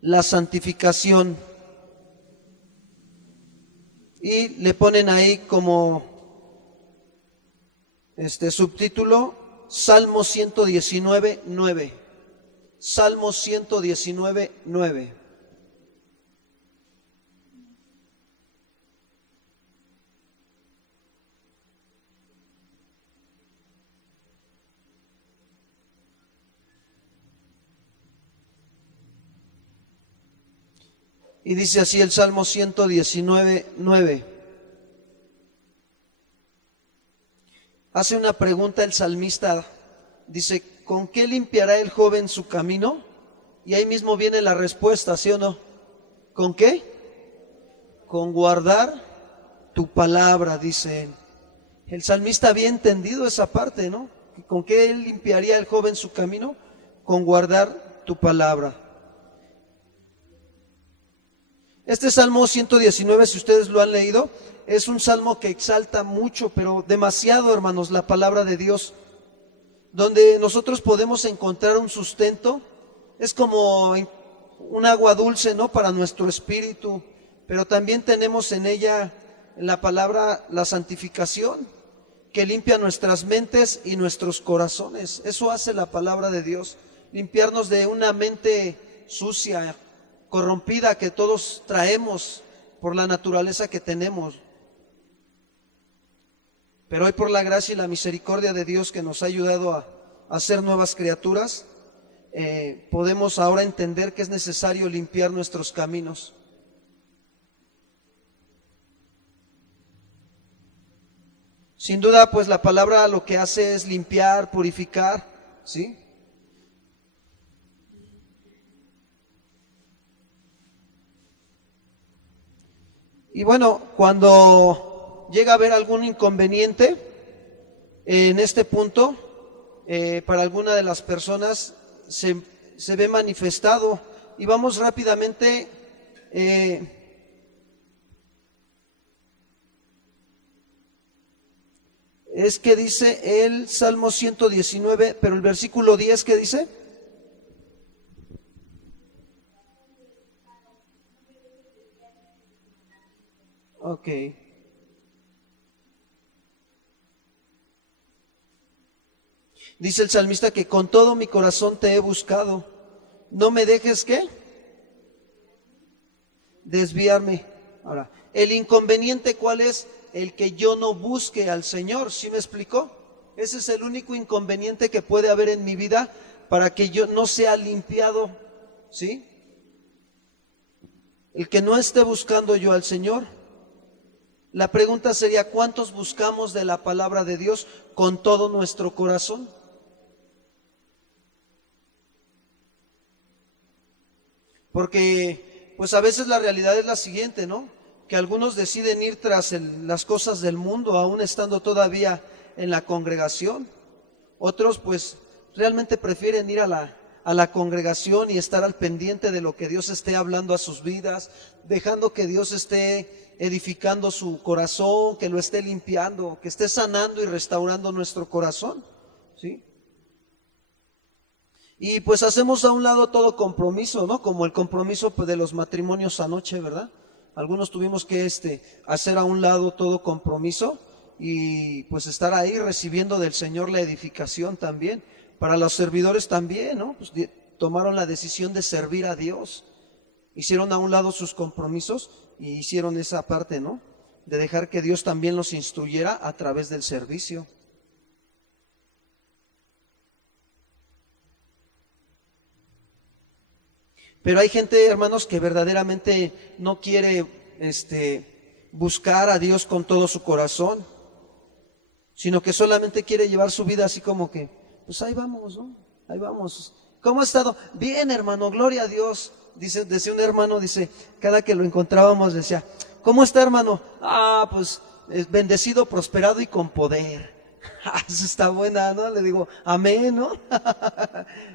la santificación. Y le ponen ahí como subtítulo Salmo 119, 9. Salmo 119, 9. Y dice así el Salmo 119, 9. Hace una pregunta el salmista, dice, ¿con qué limpiará el joven su camino? Y ahí mismo viene la respuesta, ¿sí o no? ¿Con qué? Con guardar tu palabra, dice él. El salmista había entendido esa parte, ¿no? ¿Con qué limpiaría el joven su camino? Con guardar tu palabra. Este Salmo 119, si ustedes lo han leído, es un salmo que exalta mucho, pero demasiado, hermanos, la palabra de Dios, donde nosotros podemos encontrar un sustento. Es como un agua dulce, ¿no?, para nuestro espíritu, pero también tenemos en ella, en la palabra, la santificación, que limpia nuestras mentes y nuestros corazones. Eso hace la palabra de Dios, limpiarnos de una mente sucia, corrompida, que todos traemos por la naturaleza que tenemos. Pero hoy, por la gracia y la misericordia de Dios, que nos ha ayudado a ser nuevas criaturas, podemos ahora entender que es necesario limpiar nuestros caminos. Sin duda, pues la palabra lo que hace es limpiar, purificar, ¿sí? Y bueno, cuando llega a haber algún inconveniente en este punto, para alguna de las personas se ve manifestado. Y vamos rápidamente, es que dice el Salmo 119, pero el versículo 10, ¿qué dice? Ok. Dice el salmista que con todo mi corazón te he buscado. No me dejes, ¿qué? Desviarme. Ahora, el inconveniente, ¿cuál es? El que yo no busque al Señor. ¿Sí me explicó? Ese es el único inconveniente que puede haber en mi vida para que yo no sea limpiado, ¿sí? El que no esté buscando yo al Señor. La pregunta sería, ¿cuántos buscamos de la palabra de Dios con todo nuestro corazón? Porque pues a veces la realidad es la siguiente, ¿no? Que algunos deciden ir tras las cosas del mundo, aún estando todavía en la congregación. Otros pues realmente prefieren ir a la congregación y estar al pendiente de lo que Dios esté hablando a sus vidas, dejando que Dios esté edificando su corazón, que lo esté limpiando, que esté sanando y restaurando nuestro corazón, ¿sí? Y pues hacemos a un lado todo compromiso, ¿no? Como el compromiso, pues, de los matrimonios anoche, ¿verdad? Algunos tuvimos que hacer a un lado todo compromiso y pues estar ahí recibiendo del Señor la edificación también. Para los servidores también, ¿no? Pues tomaron la decisión de servir a Dios. Hicieron a un lado sus compromisos y hicieron esa parte, ¿no? De dejar que Dios también los instruyera a través del servicio. Pero hay gente, hermanos, que verdaderamente no quiere buscar a Dios con todo su corazón, sino que solamente quiere llevar su vida así como que, pues ahí vamos, ¿no? Ahí vamos. ¿Cómo ha estado? Bien, hermano, gloria a Dios. Decía un hermano, dice, cada que lo encontrábamos decía, ¿cómo está, hermano? Ah, pues bendecido, prosperado y con poder. Eso está buena, ¿no? Le digo, amén, ¿no?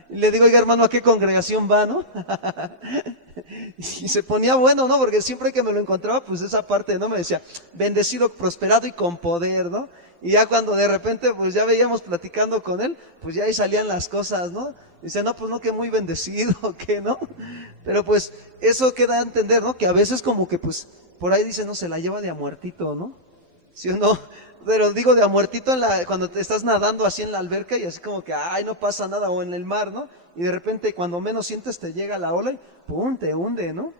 Y le digo, oiga, hermano, ¿a qué congregación va, no? Y se ponía bueno, ¿no? Porque siempre que me lo encontraba, pues esa parte, ¿no? Me decía, bendecido, prosperado y con poder, ¿no? Y ya cuando de repente pues ya veíamos platicando con él, pues ya ahí salían las cosas, ¿no? Dice, no, pues no, que muy bendecido, que no. Pero pues eso queda a entender, ¿no? Que a veces como que pues por ahí dice, no, se la lleva de a muertito, ¿no? ¿Sí o no? Pero digo de a muertito cuando te estás nadando así en la alberca y así como que, ay, no pasa nada, o en el mar, ¿no? Y de repente cuando menos sientes te llega la ola y pum, te hunde, ¿no?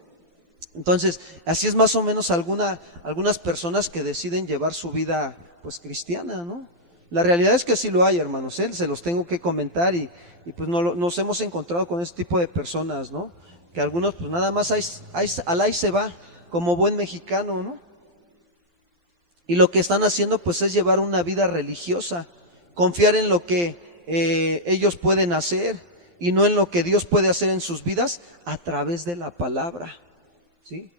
Entonces, así es más o menos algunas personas que deciden llevar su vida, pues, cristiana, ¿no? La realidad es que sí lo hay, hermanos, ¿eh? Se los tengo que comentar y pues nos hemos encontrado con este tipo de personas, ¿no? Que algunos, pues, nada más al ahí se va, como buen mexicano, ¿no? Y lo que están haciendo, pues, es llevar una vida religiosa, confiar en lo que ellos pueden hacer y no en lo que Dios puede hacer en sus vidas a través de la palabra. ¿Sí?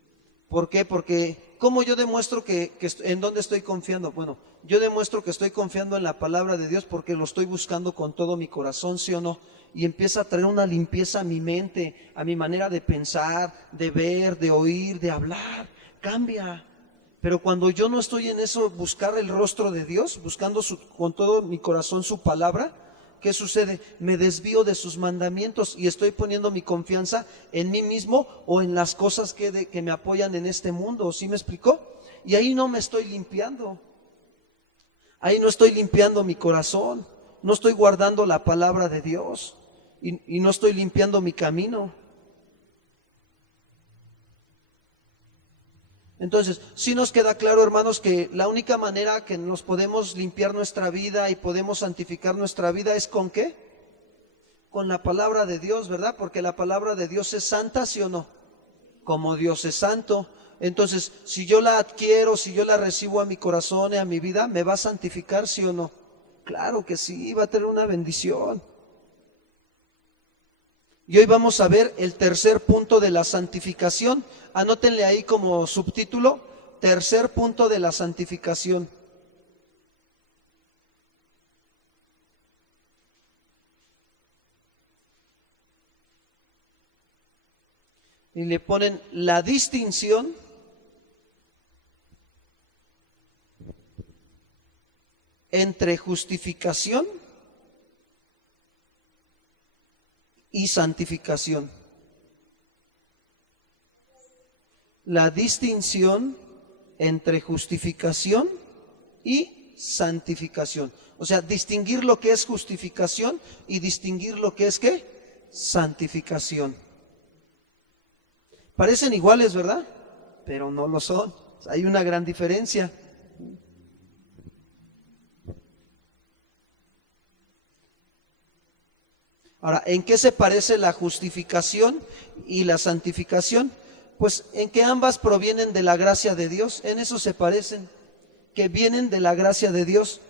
¿Por qué? Porque ¿cómo yo demuestro en dónde estoy confiando? Bueno, yo demuestro que estoy confiando en la palabra de Dios porque lo estoy buscando con todo mi corazón, ¿sí o no? Y empieza a traer una limpieza a mi mente, a mi manera de pensar, de ver, de oír, de hablar. Cambia. Pero cuando yo no estoy en eso, buscar el rostro de Dios, buscando con todo mi corazón su palabra, ¿qué sucede? Me desvío de sus mandamientos y estoy poniendo mi confianza en mí mismo o en las cosas que me apoyan en este mundo. ¿Sí me explicó? Y ahí no me estoy limpiando. Ahí no estoy limpiando mi corazón. No estoy guardando la palabra de Dios. Y no estoy limpiando mi camino. Entonces, sí nos queda claro, hermanos, que la única manera que nos podemos limpiar nuestra vida y podemos santificar nuestra vida es ¿con qué? Con la palabra de Dios, ¿verdad? Porque la palabra de Dios es santa, ¿sí o no? Como Dios es santo. Entonces, si yo la adquiero, si yo la recibo a mi corazón y a mi vida, ¿me va a santificar, sí o no? Claro que sí, va a tener una bendición. Y hoy vamos a ver el tercer punto de la santificación. Anótenle ahí como subtítulo, tercer punto de la santificación. Y le ponen la distinción entre justificación y santificación. La distinción entre justificación y santificación. O sea, distinguir lo que es justificación y distinguir lo que es ¿qué? Santificación. Parecen iguales, ¿verdad? Pero no lo son. Hay una gran diferencia. Ahora, ¿en qué se parece la justificación y la santificación? Pues en que ambas provienen de la gracia de Dios, en eso se parecen, que vienen de la gracia de Dios.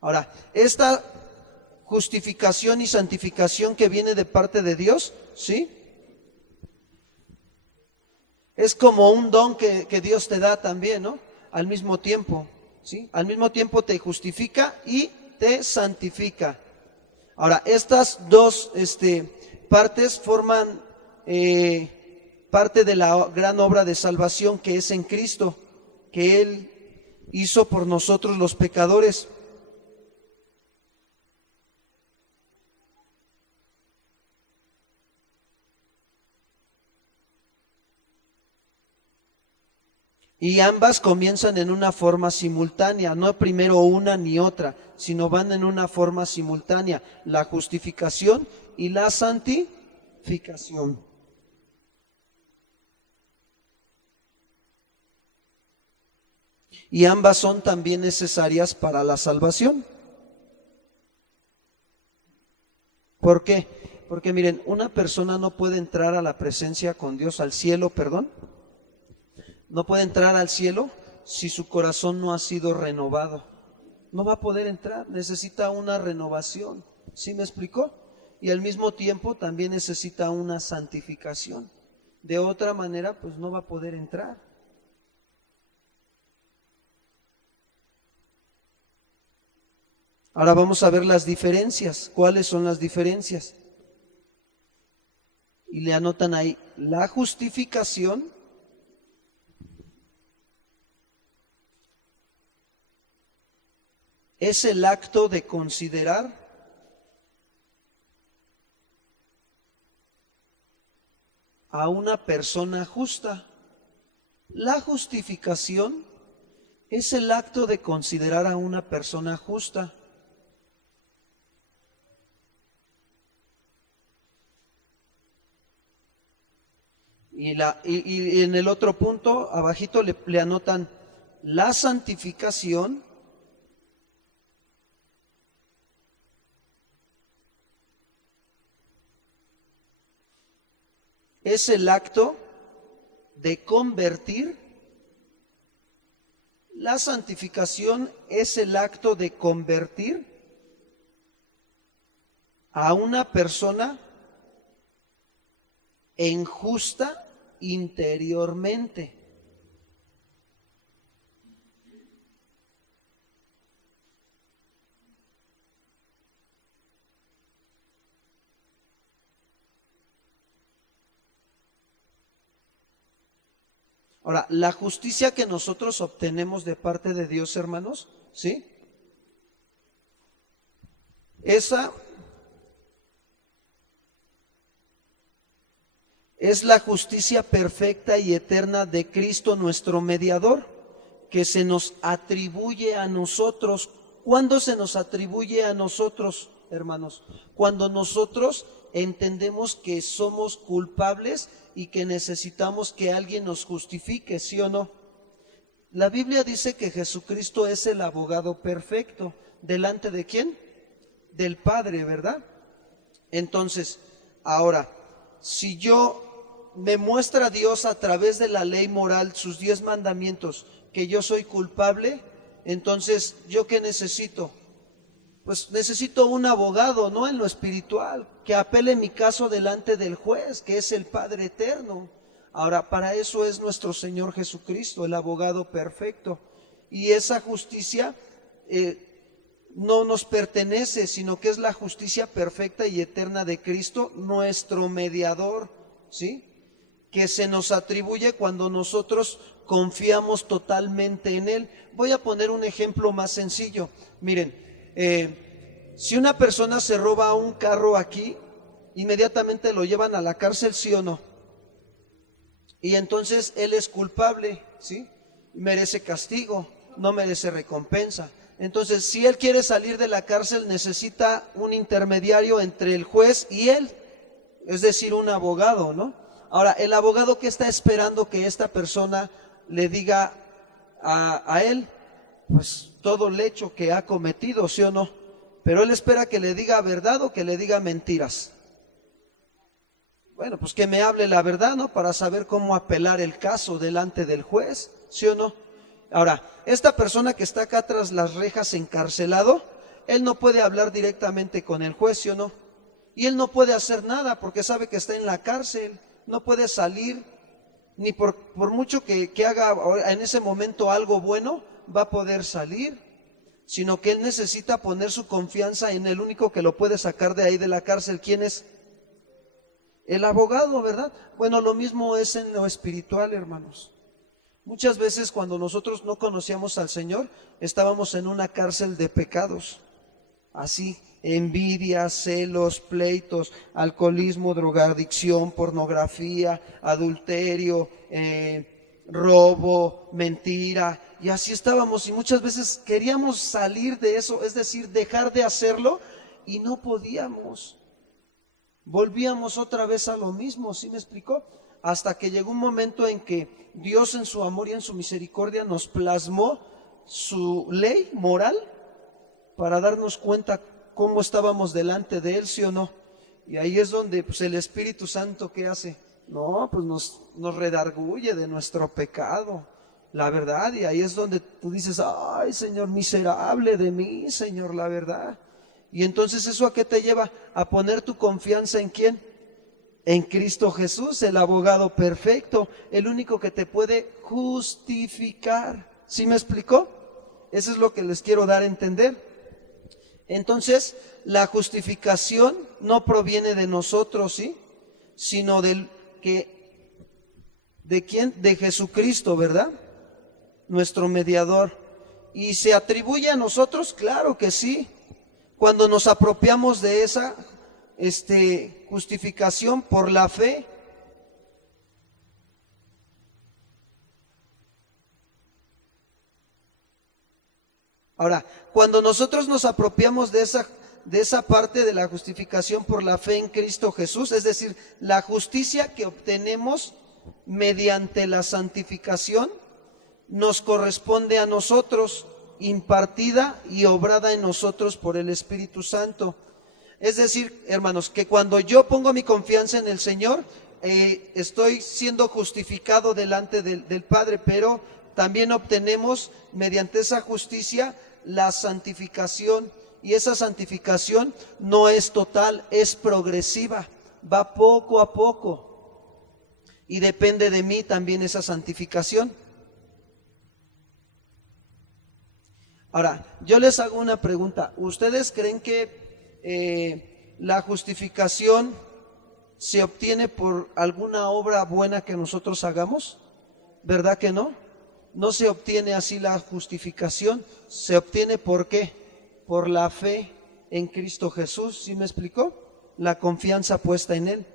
Ahora, esta justificación y santificación que viene de parte de Dios, ¿sí? Es como un don que Dios te da también, ¿no? Al mismo tiempo, ¿sí? Al mismo tiempo te justifica y te santifica. Ahora, estas dos partes forman parte de la gran obra de salvación que es en Cristo, que Él hizo por nosotros los pecadores. Y ambas comienzan en una forma simultánea, no primero una ni otra, sino van en una forma simultánea, la justificación y la santificación. Y ambas son también necesarias para la salvación. ¿Por qué? Porque miren, una persona no puede entrar a la presencia con Dios, al cielo, perdón. No puede entrar al cielo si su corazón no ha sido renovado. No va a poder entrar, necesita una renovación. ¿Sí me explicó? Y al mismo tiempo también necesita una santificación. De otra manera, pues no va a poder entrar. Ahora vamos a ver las diferencias. ¿Cuáles son las diferencias? y le anotan ahí, la justificación es el acto de considerar a una persona justa. La justificación es el acto de considerar a una persona justa. Y en el otro punto, abajito le anotan la santificación es el acto de convertir. La santificación es el acto de convertir a una persona en justa interiormente. Ahora, la justicia que nosotros obtenemos de parte de Dios, hermanos, ¿sí? Esa es la justicia perfecta y eterna de Cristo nuestro mediador, que se nos atribuye a nosotros. ¿Cuándo se nos atribuye a nosotros, hermanos? Cuando nosotros entendemos que somos culpables y que necesitamos que alguien nos justifique, ¿sí o no? La Biblia dice que Jesucristo es el abogado perfecto. ¿Delante de quién? Del Padre, ¿verdad? Entonces, ahora, si yo me muestra Dios a través de la ley moral, sus 10 mandamientos, que yo soy culpable, entonces, ¿yo qué necesito? Pues necesito un abogado, ¿no? En lo espiritual, que apele mi caso delante del juez, que es el Padre eterno. Ahora, para eso es nuestro Señor Jesucristo, el abogado perfecto. Y esa justicia no nos pertenece, sino que es la justicia perfecta y eterna de Cristo, nuestro mediador, ¿sí? Que se nos atribuye cuando nosotros confiamos totalmente en Él. Voy a poner un ejemplo más sencillo. Miren, si una persona se roba un carro aquí, inmediatamente lo llevan a la cárcel, ¿sí o no? Y entonces él es culpable, ¿sí? Merece castigo, no merece recompensa. Entonces, si él quiere salir de la cárcel, necesita un intermediario entre el juez y él, es decir, un abogado, ¿no? Ahora, el abogado, ¿qué está esperando que esta persona le diga a él? Pues todo el hecho que ha cometido, ¿sí o no? Pero él espera que le diga verdad o que le diga mentiras. Bueno, pues que me hable la verdad, ¿no? Para saber cómo apelar el caso delante del juez, ¿sí o no? Ahora, esta persona que está acá tras las rejas encarcelado, él no puede hablar directamente con el juez, ¿sí o no? Y él no puede hacer nada porque sabe que está en la cárcel, no puede salir, ni por mucho que haga en ese momento algo bueno, va a poder salir, sino que él necesita poner su confianza en el único que lo puede sacar de ahí de la cárcel. ¿Quién es? El abogado, ¿verdad? Bueno, lo mismo es en lo espiritual, hermanos. Muchas veces cuando nosotros no conocíamos al Señor, estábamos en una cárcel de pecados, así, envidia, celos, pleitos, alcoholismo, drogadicción, pornografía, adulterio, robo, mentira, y así estábamos, y muchas veces queríamos salir de eso, es decir, dejar de hacerlo, y no podíamos. Volvíamos otra vez a lo mismo, ¿sí me explicó? Hasta que llegó un momento en que Dios en su amor y en su misericordia nos plasmó su ley moral para darnos cuenta cómo estábamos delante de Él, ¿sí o no? Y ahí es donde pues, el Espíritu Santo, ¿qué hace? No, pues nos redarguye de nuestro pecado, la verdad, y ahí es donde tú dices, ay Señor, miserable de mí, Señor, la verdad. Y entonces ¿eso a qué te lleva? A poner tu confianza ¿en quién? En Cristo Jesús, el abogado perfecto, el único que te puede justificar. ¿Sí me explicó? Eso es lo que les quiero dar a entender. Entonces, la justificación no proviene de nosotros, ¿sí? sino ¿de quién? De Jesucristo, ¿verdad? Nuestro mediador. ¿Y se atribuye a nosotros? Claro que sí. Cuando nos apropiamos de esa justificación por la fe. Ahora, cuando nosotros nos apropiamos de esa parte de la justificación por la fe en Cristo Jesús, es decir, la justicia que obtenemos mediante la santificación, nos corresponde a nosotros, impartida y obrada en nosotros por el Espíritu Santo. Es decir, hermanos, que cuando yo pongo mi confianza en el Señor, estoy siendo justificado delante del Padre, pero también obtenemos mediante esa justicia la santificación, y esa santificación no es total, es progresiva, va poco a poco, y depende de mí también esa santificación. Ahora, yo les hago una pregunta. ¿Ustedes creen que la justificación se obtiene por alguna obra buena que nosotros hagamos? ¿Verdad que no? No se obtiene así la justificación. Se obtiene ¿por qué? Por la fe en Cristo Jesús. ¿Sí me explicó? La confianza puesta en Él.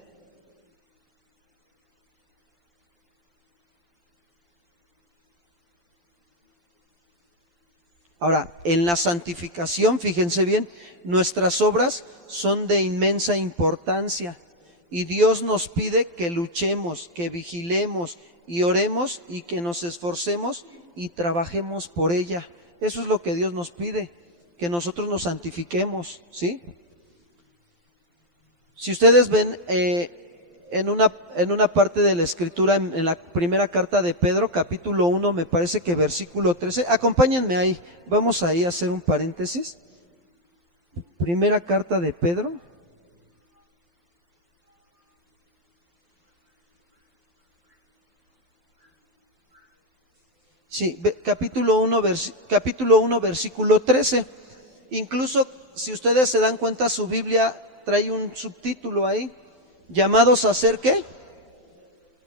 Ahora, en la santificación, fíjense bien, nuestras obras son de inmensa importancia y Dios nos pide que luchemos, que vigilemos y oremos y que nos esforcemos y trabajemos por ella. Eso es lo que Dios nos pide, que nosotros nos santifiquemos, ¿sí? Si ustedes ven en una parte de la Escritura, en la primera carta de Pedro, capítulo 1, me parece que versículo 13, acompáñenme ahí, vamos ahí a hacer un paréntesis. Primera carta de Pedro. Sí, capítulo 1, versículo 13. Incluso, si ustedes se dan cuenta, su Biblia trae un subtítulo ahí, llamados a ser ¿qué?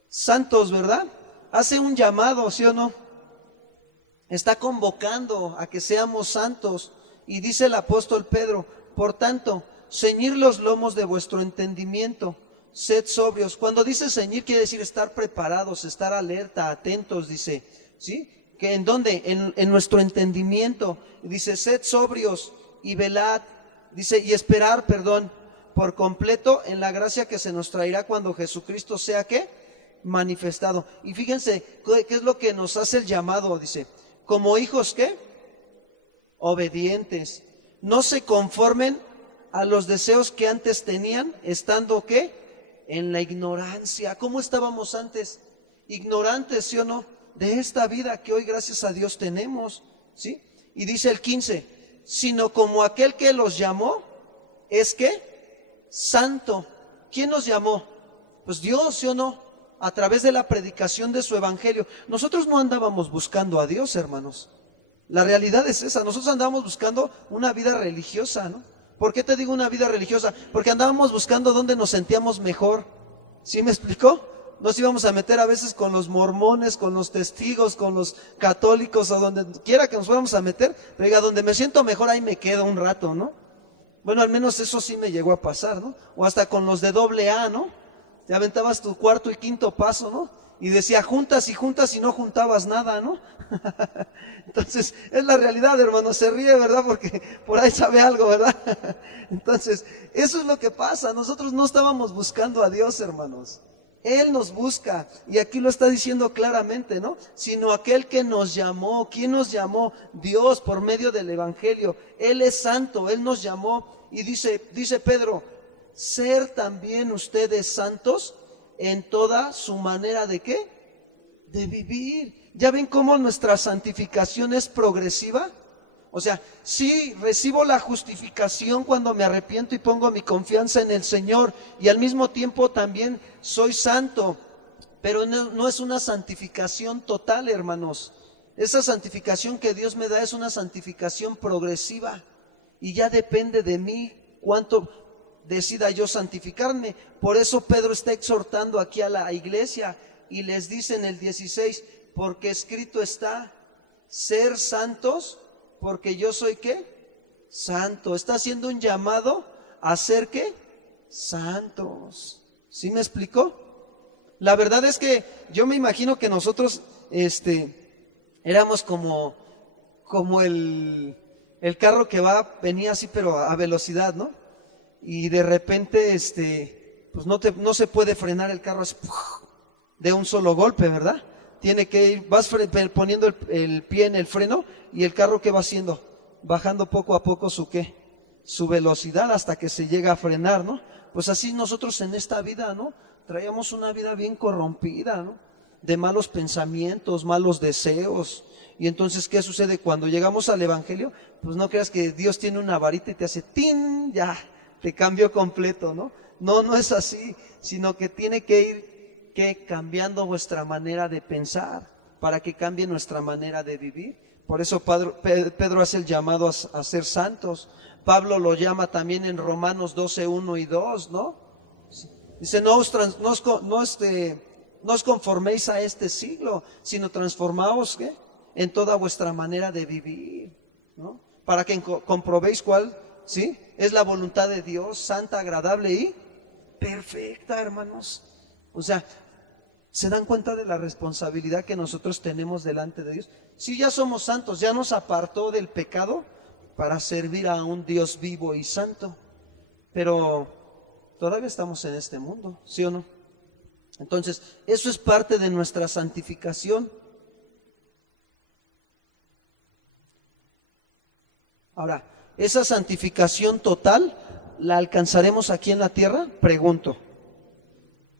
Santos, ¿verdad? Hace un llamado, ¿sí o no? Está convocando a que seamos santos. Y dice el apóstol Pedro, por tanto, ceñir los lomos de vuestro entendimiento, sed sobrios. Cuando dice ceñir, quiere decir estar preparados, estar alerta, atentos, dice, ¿sí? ¿Que en dónde? En nuestro entendimiento. Dice, sed sobrios y velad, dice, y esperar, por completo en la gracia que se nos traerá cuando Jesucristo sea ¿qué? Manifestado. Y fíjense, ¿qué es lo que nos hace el llamado? Dice, como hijos ¿qué? Obedientes. No se conformen a los deseos que antes tenían, estando ¿qué? En la ignorancia. ¿Cómo estábamos antes? Ignorantes, ¿sí o no? De esta vida que hoy gracias a Dios tenemos, ¿sí? Y dice el 15, sino como aquel que los llamó, es ¿qué? Santo. ¿Quién nos llamó? Pues Dios, ¿sí o no? A través de la predicación de su evangelio. Nosotros no andábamos buscando a Dios, hermanos. La realidad es esa. Nosotros andábamos buscando una vida religiosa, ¿no? ¿Por qué te digo una vida religiosa? Porque andábamos buscando dónde nos sentíamos mejor. ¿Sí me explicó? Nos íbamos a meter a veces con los mormones, con los testigos, con los católicos, a donde quiera que nos fuéramos a meter. Pero diga, donde me siento mejor, ahí me quedo un rato, ¿no? Bueno, al menos eso sí me llegó a pasar, ¿no? O hasta con los de AA, ¿no? Te aventabas tu cuarto y quinto paso, ¿no? Y decía juntas y no juntabas nada, ¿no? Entonces, es la realidad, hermano, se ríe, ¿verdad? Porque por ahí sabe algo, ¿verdad? Entonces, eso es lo que pasa. Nosotros no estábamos buscando a Dios, hermanos. Él nos busca, y aquí lo está diciendo claramente, ¿no? Sino aquel que nos llamó. ¿Quién nos llamó? Dios, por medio del evangelio. Él es santo, Él nos llamó. Y dice Pedro, ser también ustedes santos en toda su manera de ¿qué? De vivir. ¿Ya ven cómo nuestra santificación es progresiva? O sea, sí, recibo la justificación cuando me arrepiento y pongo mi confianza en el Señor, y al mismo tiempo también soy santo, pero no es una santificación total, hermanos. Esa santificación que Dios me da es una santificación progresiva, y ya depende de mí cuánto decida yo santificarme. Por eso Pedro está exhortando aquí a la iglesia y les dice en el 16, porque escrito está, ser santos, porque yo soy ¿qué? Santo. Está haciendo un llamado a ser ¿qué? Santos. ¿Sí me explicó? La verdad es que yo me imagino que nosotros éramos como el carro que venía así pero a velocidad, ¿no? Y de repente pues no se puede frenar el carro así, de un solo golpe, ¿verdad? Tiene que ir, vas poniendo el pie en el freno y el carro ¿qué va haciendo? Bajando poco a poco su velocidad hasta que se llega a frenar, ¿no? Pues así nosotros en esta vida, ¿no? Traíamos una vida bien corrompida, ¿no? De malos pensamientos, malos deseos. Y entonces, ¿qué sucede? Cuando llegamos al Evangelio, pues no creas que Dios tiene una varita y te hace ¡tin! Ya, te cambió completo, ¿no? No es así, sino que tiene que ir cambiando vuestra manera de pensar, para que cambie nuestra manera de vivir. Por eso Pedro hace el llamado a ser santos. Pablo lo llama también en Romanos 12, 1 y 2, ¿no? Dice, no os conforméis a este siglo, sino transformaos ¿qué? En toda vuestra manera de vivir, ¿no? Para que comprobéis cuál, ¿sí? Es la voluntad de Dios, santa, agradable y perfecta, hermanos. O sea, ¿se dan cuenta de la responsabilidad que nosotros tenemos delante de Dios? Si ya somos santos, ya nos apartó del pecado para servir a un Dios vivo y santo, pero todavía estamos en este mundo, ¿sí o no? Entonces, eso es parte de nuestra santificación. Ahora, ¿esa santificación total la alcanzaremos aquí en la tierra? Pregunto.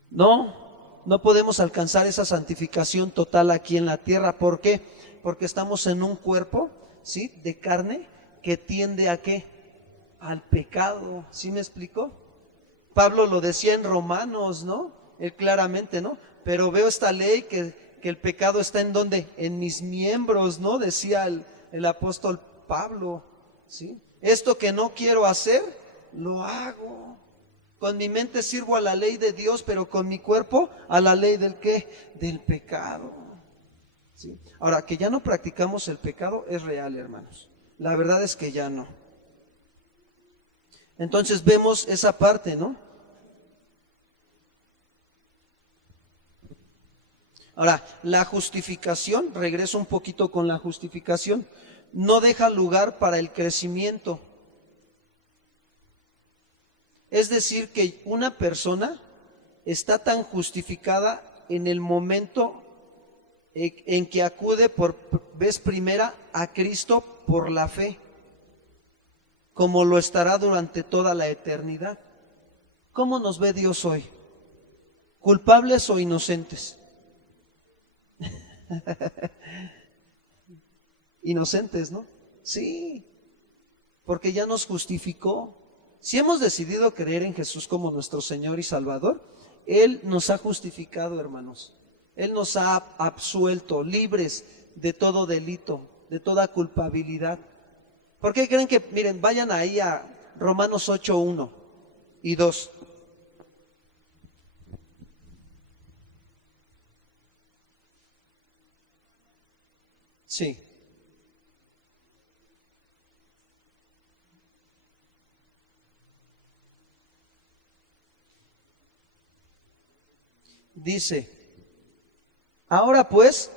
No podemos alcanzar esa santificación total aquí en la tierra. ¿Por qué? Porque estamos en un cuerpo, ¿sí? De carne que tiende ¿a qué? Al pecado. ¿Sí me explico? Pablo lo decía en Romanos, ¿no? Él claramente, ¿no? Pero veo esta ley que el pecado está en ¿dónde? En mis miembros, ¿no? Decía el apóstol Pablo, ¿sí? Esto que no quiero hacer, lo hago. Con mi mente sirvo a la ley de Dios, pero con mi cuerpo a la ley del ¿qué? Del pecado. ¿Sí? Ahora, que ya no practicamos el pecado es real, hermanos. La verdad es que ya no. Entonces vemos esa parte, ¿no? Ahora, la justificación, regreso un poquito con la justificación, no deja lugar para el crecimiento. Es decir, que una persona está tan justificada en el momento en que acude por vez primera a Cristo por la fe, como lo estará durante toda la eternidad. ¿Cómo nos ve Dios hoy? ¿Culpables o inocentes? Inocentes, ¿no? Sí, porque ya nos justificó. Si hemos decidido creer en Jesús como nuestro Señor y Salvador, Él nos ha justificado, hermanos. Él nos ha absuelto, libres de todo delito, de toda culpabilidad. ¿Por qué creen que, miren, vayan ahí a Romanos 8, 1 y 2? Sí. Dice, ahora pues,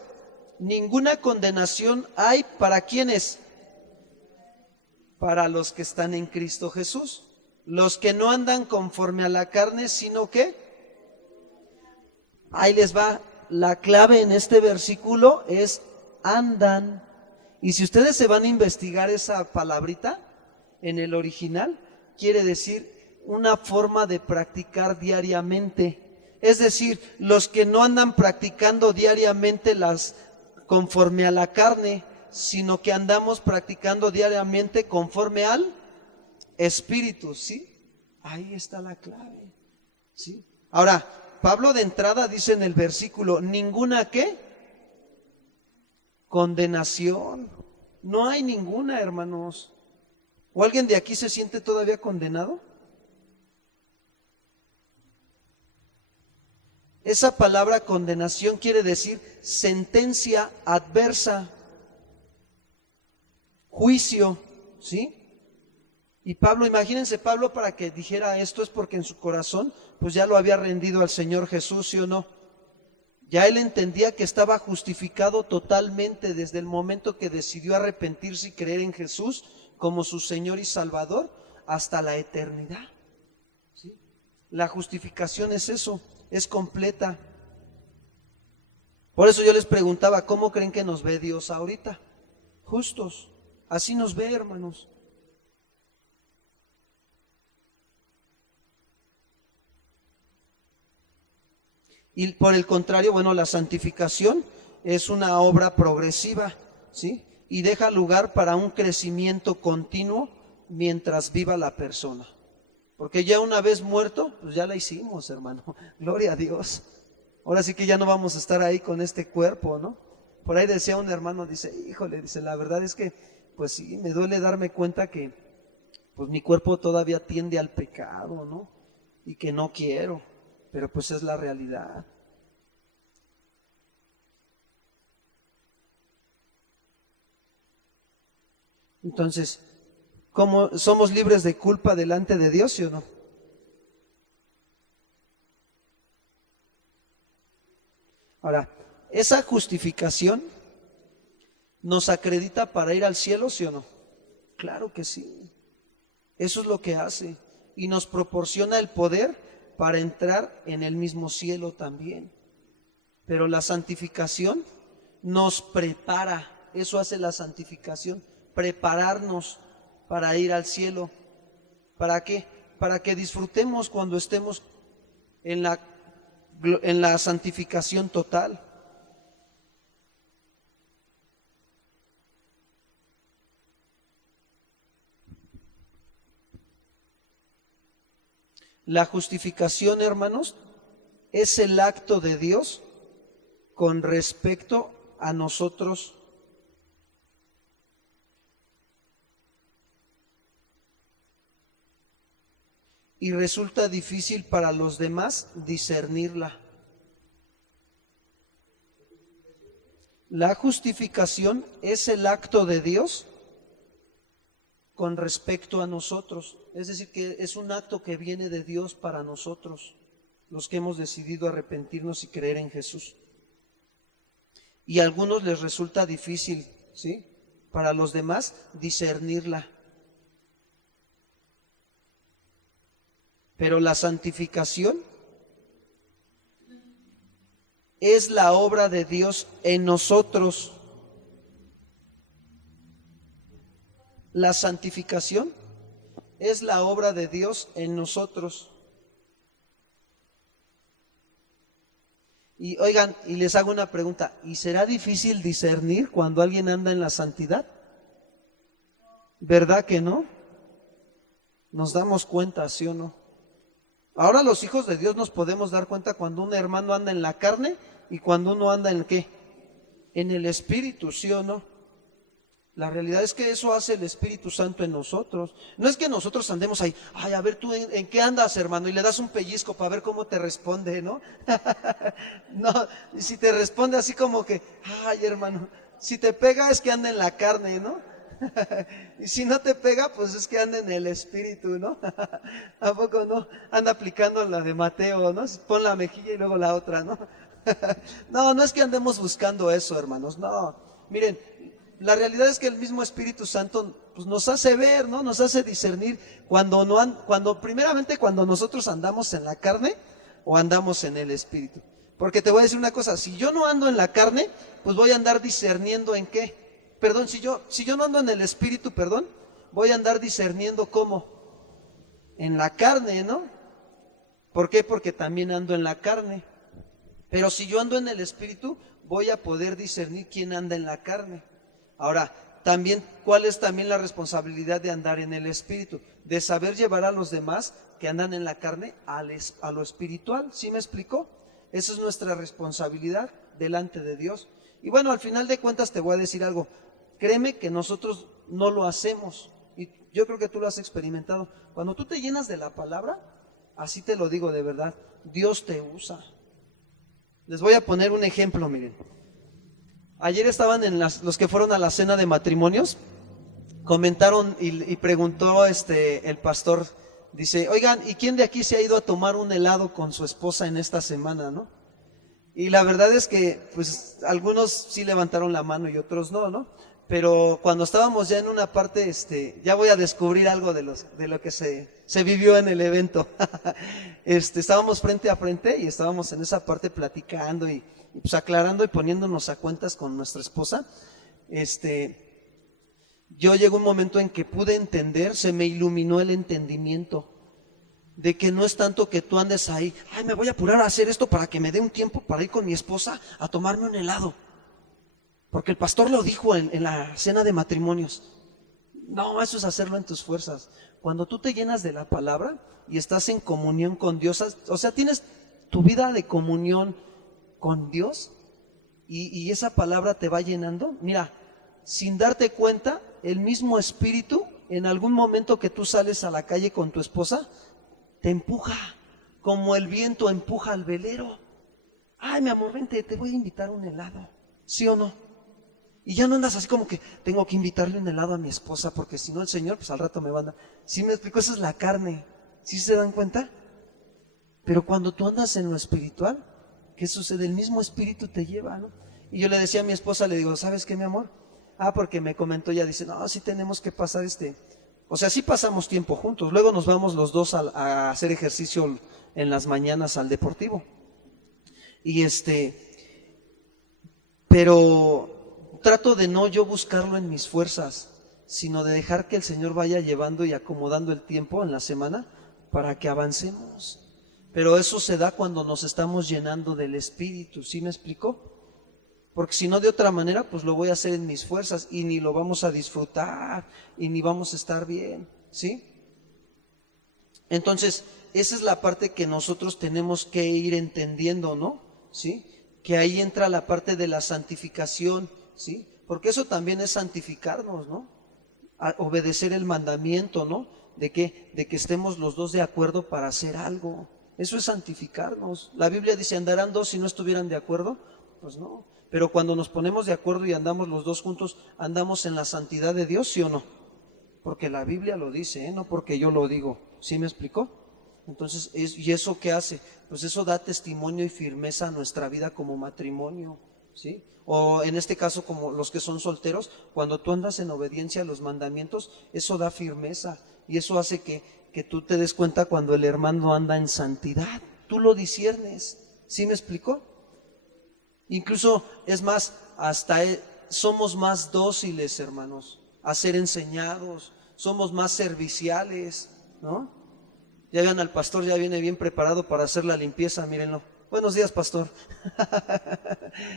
ninguna condenación hay para quienes, para los que están en Cristo Jesús, los que no andan conforme a la carne, sino que, ahí les va, la clave en este versículo es andan. Y si ustedes se van a investigar esa palabrita en el original, quiere decir una forma de practicar diariamente. Es decir, los que no andan practicando diariamente las conforme a la carne, sino que andamos practicando diariamente conforme al Espíritu, ¿sí? Ahí está la clave, ¿sí? Ahora, Pablo de entrada dice en el versículo, ninguna ¿qué? Condenación. No hay ninguna, hermanos. ¿O alguien de aquí se siente todavía condenado? Esa palabra condenación quiere decir sentencia adversa, juicio, ¿sí? Y Pablo, imagínense, Pablo para que dijera esto es porque en su corazón pues ya lo había rendido al Señor Jesús, ¿sí o no? Ya él entendía que estaba justificado totalmente desde el momento que decidió arrepentirse y creer en Jesús como su Señor y Salvador hasta la eternidad, ¿sí? La justificación es eso, es completa. Por eso yo les preguntaba, ¿cómo creen que nos ve Dios ahorita? Justos, así nos ve, hermanos. Y por el contrario, bueno, la santificación es una obra progresiva, ¿sí? Y deja lugar para un crecimiento continuo mientras viva la persona. Porque ya una vez muerto, pues ya la hicimos, hermano. Gloria a Dios. Ahora sí que ya no vamos a estar ahí con este cuerpo, ¿no? Por ahí decía un hermano, dice, híjole, dice, la verdad es que, pues sí, me duele darme cuenta que, pues mi cuerpo todavía tiende al pecado, ¿no? Y que no quiero, pero pues es la realidad. Entonces, ¿cómo somos libres de culpa delante de Dios, sí o no? Ahora, esa justificación nos acredita para ir al cielo, ¿sí o no? Claro que sí. Eso es lo que hace. Y nos proporciona el poder para entrar en el mismo cielo también. Pero la santificación nos prepara. Eso hace la santificación. Prepararnos para ir al cielo. ¿Para qué? Para que disfrutemos cuando estemos en la santificación total. La justificación, hermanos, es el acto de Dios con respecto a nosotros. Y resulta difícil para los demás discernirla. La justificación es el acto de Dios con respecto a nosotros. Es decir, que es un acto que viene de Dios para nosotros, los que hemos decidido arrepentirnos y creer en Jesús. Y a algunos les resulta difícil, ¿sí? Para los demás discernirla. Pero la santificación es la obra de Dios en nosotros. La santificación es la obra de Dios en nosotros. Y oigan, y les hago una pregunta, ¿y será difícil discernir cuando alguien anda en la santidad? ¿Verdad que no? Nos damos cuenta, ¿sí o no? Ahora los hijos de Dios nos podemos dar cuenta cuando un hermano anda en la carne y cuando uno anda en ¿qué? En el Espíritu, ¿sí o no? La realidad es que eso hace el Espíritu Santo en nosotros. No es que nosotros andemos ahí, ay, a ver tú en qué andas, hermano, y le das un pellizco para ver cómo te responde, ¿no? No, y si te responde así como que, ay, hermano, si te pega es que anda en la carne, ¿no? Y si no te pega, pues es que anda en el Espíritu, ¿no? ¿A poco no? Anda aplicando la de Mateo, ¿no? Pon la mejilla y luego la otra, ¿no? No, no es que andemos buscando eso, hermanos, no. Miren, la realidad es que el mismo Espíritu Santo pues, nos hace ver, ¿no? Nos hace discernir primeramente cuando nosotros andamos en la carne o andamos en el Espíritu. Porque te voy a decir una cosa, si yo no ando en la carne, pues voy a andar discerniendo en qué. Perdón, si yo no ando en el Espíritu, perdón, voy a andar discerniendo cómo. En la carne, ¿no? ¿Por qué? Porque también ando en la carne. Pero si yo ando en el Espíritu, voy a poder discernir quién anda en la carne. Ahora, también, ¿cuál es también la responsabilidad de andar en el Espíritu? De saber llevar a los demás que andan en la carne a lo espiritual. ¿Sí me explicó? Esa es nuestra responsabilidad delante de Dios. Y bueno, al final de cuentas te voy a decir algo. Créeme que nosotros no lo hacemos. Y yo creo que tú lo has experimentado. Cuando tú te llenas de la palabra, así te lo digo de verdad, Dios te usa. Les voy a poner un ejemplo, miren. Ayer estaban los que fueron a la cena de matrimonios, comentaron y preguntó el pastor, dice, oigan, ¿y quién de aquí se ha ido a tomar un helado con su esposa en esta semana, no? Y la verdad es que, pues, algunos sí levantaron la mano y otros no, ¿no? Pero cuando estábamos ya en una parte, ya voy a descubrir algo de lo que se vivió en el evento. Estábamos frente a frente y estábamos en esa parte platicando y pues aclarando y poniéndonos a cuentas con nuestra esposa. Yo llegó un momento en que pude entender, se me iluminó el entendimiento de que no es tanto que tú andes ahí, ay, me voy a apurar a hacer esto para que me dé un tiempo para ir con mi esposa a tomarme un helado. Porque el pastor lo dijo en la cena de matrimonios. No, eso es hacerlo en tus fuerzas. Cuando tú te llenas de la palabra y estás en comunión con Dios, o sea, tienes tu vida de comunión con Dios y esa palabra te va llenando. Mira, sin darte cuenta, el mismo Espíritu, en algún momento que tú sales a la calle con tu esposa, te empuja, como el viento empuja al velero. Ay, mi amor, vente, te voy a invitar a un helado. ¿Sí o no? Y ya no andas así como que tengo que invitarle un helado a mi esposa, porque si no el Señor, pues al rato me va a andar. ¿Sí me explico? Esa es la carne. ¿Sí se dan cuenta? Pero cuando tú andas en lo espiritual, ¿qué sucede? El mismo Espíritu te lleva, ¿no? Y yo le decía a mi esposa, le digo, ¿sabes qué, mi amor? Porque me comentó, ella dice, no, sí tenemos que pasar o sea, sí pasamos tiempo juntos. Luego nos vamos los dos a hacer ejercicio en las mañanas al deportivo. Y pero trato de no yo buscarlo en mis fuerzas, sino de dejar que el Señor vaya llevando y acomodando el tiempo en la semana para que avancemos. Pero eso se da cuando nos estamos llenando del Espíritu, ¿sí me explicó? Porque si no, de otra manera, pues lo voy a hacer en mis fuerzas y ni lo vamos a disfrutar y ni vamos a estar bien, ¿sí? Entonces, esa es la parte que nosotros tenemos que ir entendiendo, ¿no? ¿Sí? Que ahí entra la parte de la santificación, ¿sí? Porque eso también es santificarnos, ¿no? Obedecer el mandamiento, ¿no? De que estemos los dos de acuerdo para hacer algo. Eso es santificarnos. La Biblia dice, ¿andarán dos si no estuvieran de acuerdo? Pues no. Pero cuando nos ponemos de acuerdo y andamos los dos juntos, ¿andamos en la santidad de Dios, sí o no? Porque la Biblia lo dice, no porque yo lo digo. ¿Sí me explicó? Entonces, ¿y eso qué hace? Pues eso da testimonio y firmeza a nuestra vida como matrimonio, ¿sí? O en este caso, como los que son solteros, cuando tú andas en obediencia a los mandamientos, eso da firmeza y eso hace que tú te des cuenta cuando el hermano anda en santidad. Tú lo disiernes, ¿sí me explicó? Incluso, es más, hasta somos más dóciles, hermanos, a ser enseñados, somos más serviciales, ¿no? Ya vean al pastor, ya viene bien preparado para hacer la limpieza, mírenlo. Buenos días, pastor.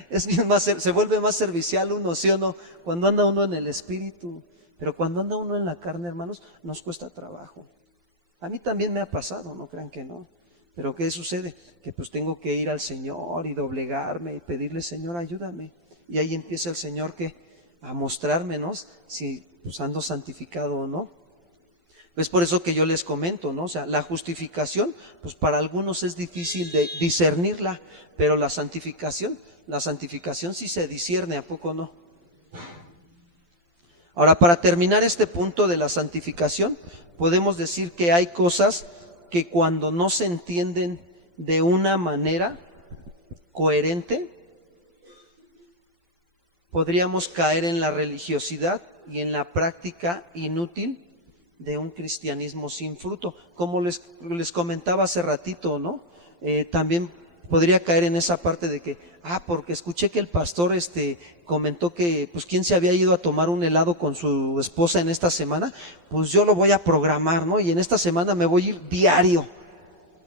Se vuelve más servicial uno, ¿sí o no? Cuando anda uno en el espíritu. Pero cuando anda uno en la carne, hermanos, nos cuesta trabajo. A mí también me ha pasado, no crean que no. Pero ¿qué sucede? Que pues tengo que ir al Señor y doblegarme y pedirle, Señor, ayúdame. Y ahí empieza el Señor a mostrarme, ¿no? Si pues ando santificado o no. Es por eso que yo les comento, ¿no? O sea, la justificación, pues para algunos es difícil de discernirla, pero la santificación sí se discierne, ¿a poco no? Ahora, para terminar este punto de la santificación, podemos decir que hay cosas que cuando no se entienden de una manera coherente, podríamos caer en la religiosidad y en la práctica inútil de un cristianismo sin fruto. Como les comentaba hace ratito, ¿no? También podría caer en esa parte de que, porque escuché que el pastor comentó que, pues, quién se había ido a tomar un helado con su esposa en esta semana, pues yo lo voy a programar, ¿no? Y en esta semana me voy a ir diario.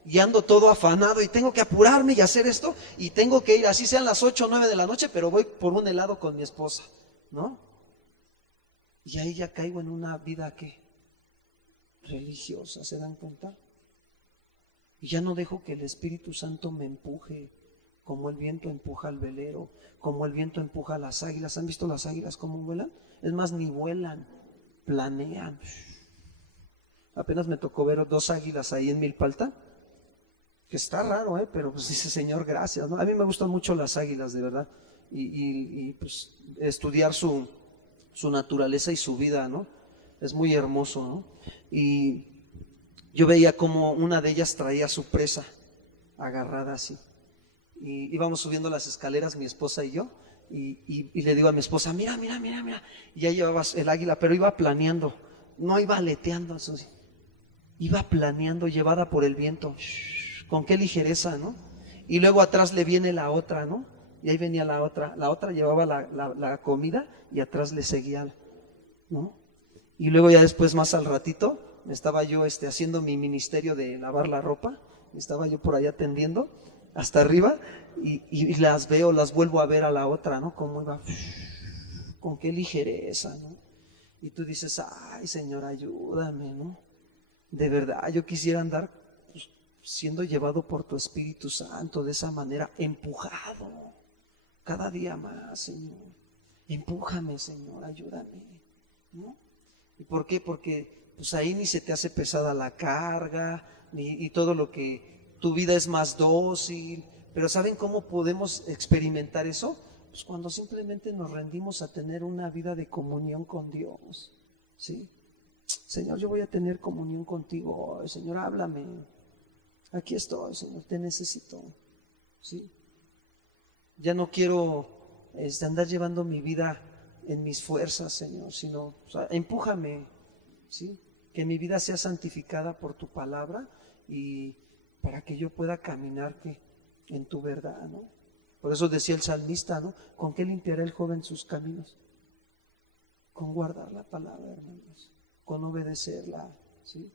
Y ando todo afanado y tengo que apurarme y hacer esto y tengo que ir, así sean las 8 o 9 de la noche, pero voy por un helado con mi esposa, ¿no? Y ahí ya caigo en una vida religiosa, ¿se dan cuenta? Y ya no dejo que el Espíritu Santo me empuje, como el viento empuja al velero, como el viento empuja a las águilas. ¿Han visto las águilas cómo vuelan? Es más, ni vuelan, planean. Apenas me tocó ver 2 águilas ahí en Milpalta. que está raro, pero pues dice, Señor, gracias, ¿no? A mí me gustan mucho las águilas, de verdad, pues estudiar su naturaleza y su vida, ¿no? Es muy hermoso, ¿no? Y yo veía como una de ellas traía a su presa agarrada así. Y íbamos subiendo las escaleras, mi esposa y yo, y le digo a mi esposa, mira, mira, mira, mira. Y ya llevaba el águila, pero iba planeando, no iba aleteando, así, iba planeando, llevada por el viento. Con qué ligereza, ¿no? Y luego atrás le viene la otra, ¿no? Y ahí venía la otra llevaba la comida y atrás le seguía, ¿no? Y luego ya después, más al ratito, estaba yo haciendo mi ministerio de lavar la ropa, estaba yo por allá atendiendo hasta arriba y las veo, las vuelvo a ver a la otra, ¿no? Cómo iba, con qué ligereza, ¿no? Y tú dices, ay, Señor, ayúdame, ¿no? De verdad, yo quisiera andar pues, siendo llevado por tu Espíritu Santo de esa manera, empujado cada día más, Señor. Empújame, Señor, ayúdame, ¿no? ¿Y por qué? Porque pues ahí ni se te hace pesada la carga, y todo lo que tu vida es más dócil. Pero ¿saben cómo podemos experimentar eso? Pues cuando simplemente nos rendimos a tener una vida de comunión con Dios, ¿sí? Señor, yo voy a tener comunión contigo, Señor, háblame. Aquí estoy, Señor, te necesito, ¿sí? Ya no quiero andar llevando mi vida en mis fuerzas, Señor, sino, o sea, empújame, ¿sí? Que mi vida sea santificada por tu palabra y para que yo pueda caminar en tu verdad, ¿no? Por eso decía el salmista, ¿no? ¿Con qué limpiará el joven sus caminos? Con guardar la palabra, hermanos, con obedecerla, ¿sí?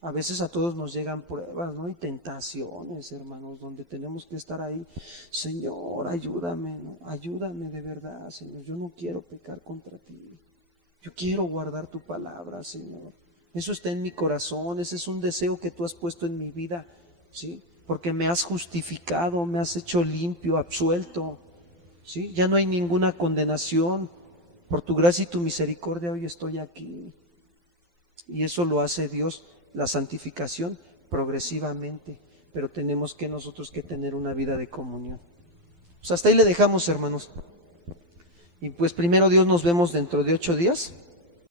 A veces a todos nos llegan pruebas, ¿no? Y tentaciones, hermanos, donde tenemos que estar ahí. Señor, ayúdame, ¿no? Ayúdame de verdad, Señor. Yo no quiero pecar contra ti. Yo quiero guardar tu palabra, Señor. Eso está en mi corazón, ese es un deseo que tú has puesto en mi vida, ¿sí? Porque me has justificado, me has hecho limpio, absuelto, ¿sí? Ya no hay ninguna condenación. Por tu gracia y tu misericordia hoy estoy aquí. Y eso lo hace Dios, la santificación, progresivamente. Pero tenemos que nosotros que tener una vida de comunión. Pues hasta ahí le dejamos, hermanos. Y pues primero Dios, nos vemos dentro de 8 días.